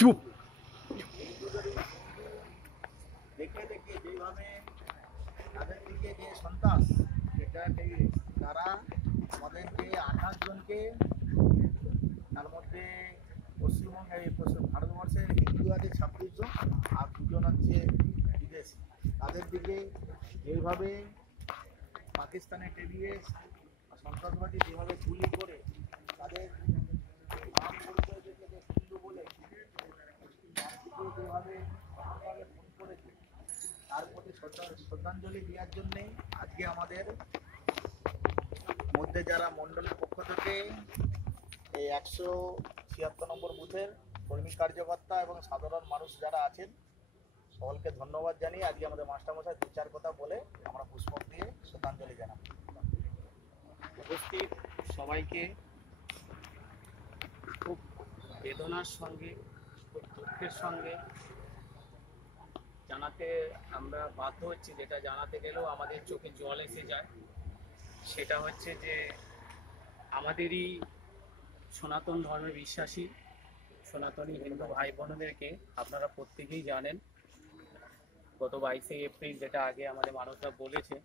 চুপ। দেখে দেখে যেভাবে তাদের দিকে যে সন্ত্রাস, তারা আমাদের যে 28 জনকে, তার মধ্যে ভারতবর্ষের হিন্দু আছে 26 জন আর 2 জন হচ্ছে বিদেশি, তাদের দিকে যেভাবে পাকিস্তানের টেরিস্ট সন্ত্রাসবাদী যেভাবে গুলি করে তাদের নাম পরিচয় দেখে যে হিন্দু বলে যেভাবে ফোন করেছে, তার প্রতি শ্রদ্ধাঞ্জলি দেওয়ার জন্যে আজকে আমাদের মধ্যে যারা মণ্ডলের পক্ষ থেকে এই 176 নম্বর বুথের কর্মী কার্যকর্তা এবং সাধারণ মানুষ যারা আছেন সকলকে ধন্যবাদ জানিয়ে আজকে আমাদের মাস্টারমশাই 2-4 কথা বলে আমরা পুষ্পক দিয়ে শ্রদ্ধাঞ্জলি জানাব। উপস্থিত সবাইকে খুব বেদনার সঙ্গে, খুব দুঃখের সঙ্গে জানাতে আমরা বাধ্য হচ্ছি, যেটা জানাতে গেলেও আমাদের চোখে জল এসে যায়। সেটা হচ্ছে যে আমাদেরই সনাতন ধর্মে বিশ্বাসী সনাতনী হিন্দু ভাই বোনদেরকে আপনারা প্রত্যেকেই জানেন, গত 22শে এপ্রিল, যেটা আগে আমাদের মানবরা বলেছে,